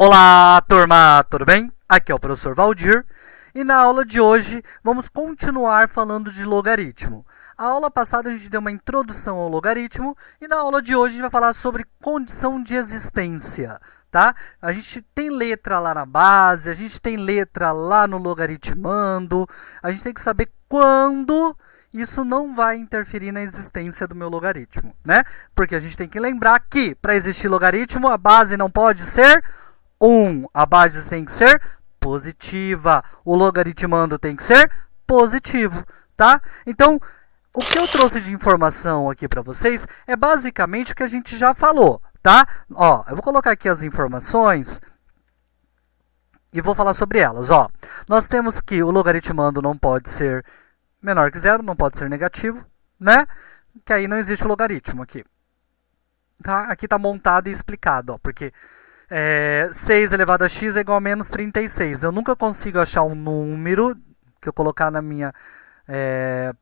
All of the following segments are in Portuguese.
Olá, turma, tudo bem? Aqui é o professor Valdir e na aula de hoje vamos continuar falando de logaritmo. A aula passada a gente deu uma introdução ao logaritmo e na aula de hoje a gente vai falar sobre condição de existência, tá? A gente tem letra lá na base, a gente tem letra lá no logaritmando, a gente tem que saber quando isso não vai interferir na existência do meu logaritmo, né? Porque a gente tem que lembrar que para existir logaritmo a base não pode ser 1. A base tem que ser positiva. O logaritmando tem que ser positivo, tá? Então, o que eu trouxe de informação aqui para vocês é basicamente o que a gente já falou, tá? Ó, eu vou colocar aqui as informações e vou falar sobre elas. Ó, nós temos que o logaritmando não pode ser menor que zero, não pode ser negativo, né? Que aí não existe o logaritmo aqui. Tá? Aqui está montado e explicado, ó, porque 6 elevado a x é igual a menos 36. Eu nunca consigo achar um número que eu colocar na minha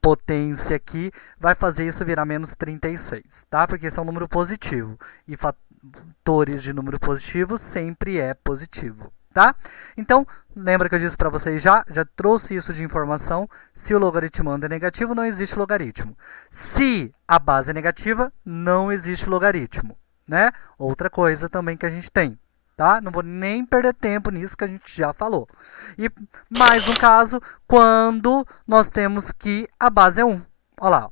potência aqui, vai fazer isso virar menos 36, tá? Porque esse é um número positivo. E fatores de número positivo sempre é positivo, tá? Então, lembra que eu disse para vocês já trouxe isso de informação. Se o logaritmando é negativo, não existe logaritmo. Se a base é negativa, não existe logaritmo, né? Outra coisa também que a gente tem, tá? Não vou nem perder tempo nisso que a gente já falou. E mais um caso, quando nós temos que a base é 1. Olha lá.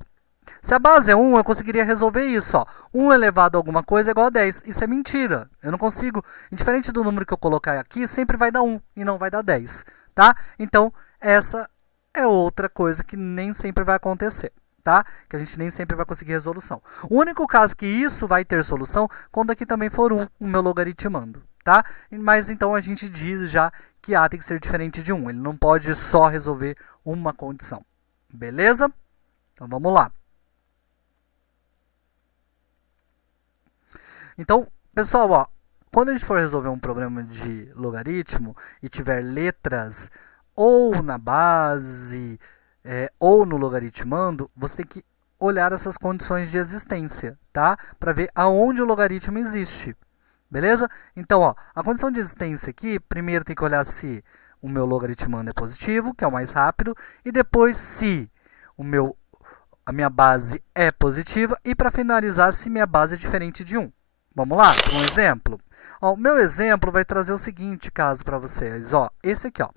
Se a base é 1, eu conseguiria resolver isso. Ó. 1 elevado a alguma coisa é igual a 10. Isso é mentira. Eu não consigo. Diferente do número que eu colocar aqui, sempre vai dar 1 e não vai dar 10. Tá? Então, essa é outra coisa que nem sempre vai acontecer. Tá? Que a gente nem sempre vai conseguir resolução. O único caso que isso vai ter solução, quando aqui também for 1, o meu logaritmando. Tá? Mas então a gente diz já que A tem que ser diferente de 1. Ele não pode só resolver uma condição. Beleza? Então vamos lá. Então, pessoal, ó, quando a gente for resolver um problema de logaritmo e tiver letras ou na base ou no logaritmando, você tem que olhar essas condições de existência, tá? Para ver aonde o logaritmo existe, beleza? Então, ó, a condição de existência aqui, primeiro tem que olhar se o meu logaritmando é positivo, que é o mais rápido, e depois se a minha base é positiva, e para finalizar, se minha base é diferente de 1. Vamos lá, para um exemplo. Ó, o meu exemplo vai trazer o seguinte caso para vocês. Ó, esse aqui, ó.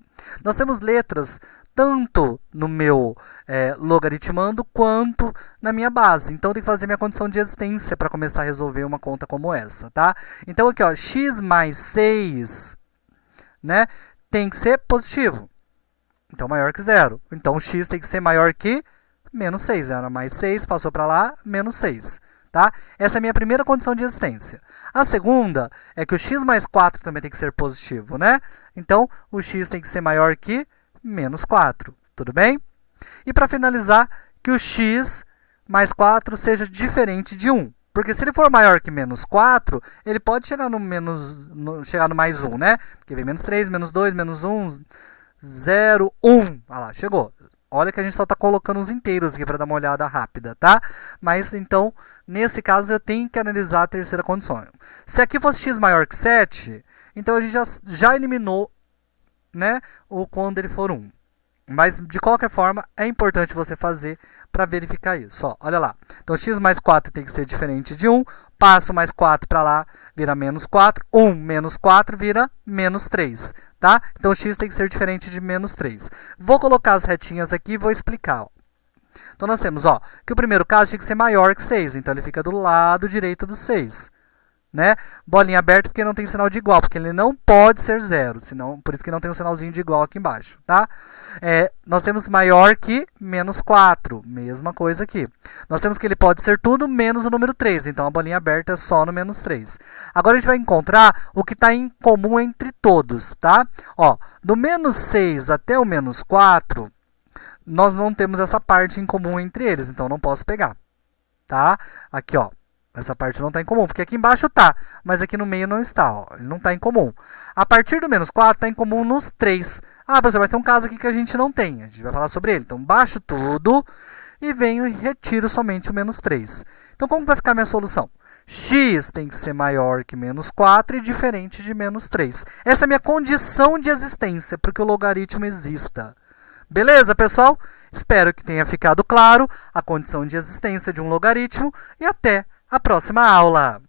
Nós temos letras tanto no meu logaritmando quanto na minha base. Então, eu tenho que fazer minha condição de existência para começar a resolver uma conta como essa, tá? Então, aqui, ó, x mais 6, né, tem que ser positivo. Então, maior que zero. Então, o x tem que ser maior que menos 6. Era mais 6, passou para lá, menos 6. Tá? Essa é a minha primeira condição de existência. A segunda é que o x mais 4 também tem que ser positivo, né? Então, o x tem que ser maior que menos 4, tudo bem? E para finalizar, que o x mais 4 seja diferente de 1. Porque se ele for maior que menos 4, ele pode chegar no mais 1, né? Porque vem menos 3, menos 2, menos 1, 0, 1. Olha lá, chegou. Olha que a gente só está colocando os inteiros aqui para dar uma olhada rápida, tá? Mas então, nesse caso, eu tenho que analisar a terceira condição. Se aqui fosse x maior que 7, então a gente já eliminou, né, quando ele for 1. Mas, de qualquer forma, é importante você fazer para verificar isso. Ó, olha lá. Então, x mais 4 tem que ser diferente de 1. Passo mais 4 para lá, vira menos 4. 1 menos 4 vira menos 3. Tá? Então, x tem que ser diferente de menos 3. Vou colocar as retinhas aqui e vou explicar. Ó. Então, nós temos que o primeiro caso tinha que ser maior que 6. Então, ele fica do lado direito do 6. Né? Bolinha aberta porque não tem sinal de igual, porque ele não pode ser zero, senão, por isso que não tem um sinalzinho de igual aqui embaixo. Tá? Nós temos maior que menos 4, mesma coisa aqui. Nós temos que ele pode ser tudo menos o número 3, então a bolinha aberta é só no menos 3. Agora a gente vai encontrar o que está em comum entre todos. Tá? Ó, do menos 6 até o menos 4, nós não temos essa parte em comum entre eles, então não posso pegar. Tá? Aqui, ó. Essa parte não está em comum, porque aqui embaixo está, mas aqui no meio não está, ó, ele não está em comum. A partir do menos 4 está em comum nos 3. Ah, professor, mas tem um caso aqui que a gente não tem, a gente vai falar sobre ele. Então, baixo tudo e venho e retiro somente o menos 3. Então, como vai ficar a minha solução? x tem que ser maior que menos 4 e diferente de menos 3. Essa é a minha condição de existência para que o logaritmo exista. Beleza, pessoal? Espero que tenha ficado claro a condição de existência de um logaritmo e até a próxima aula.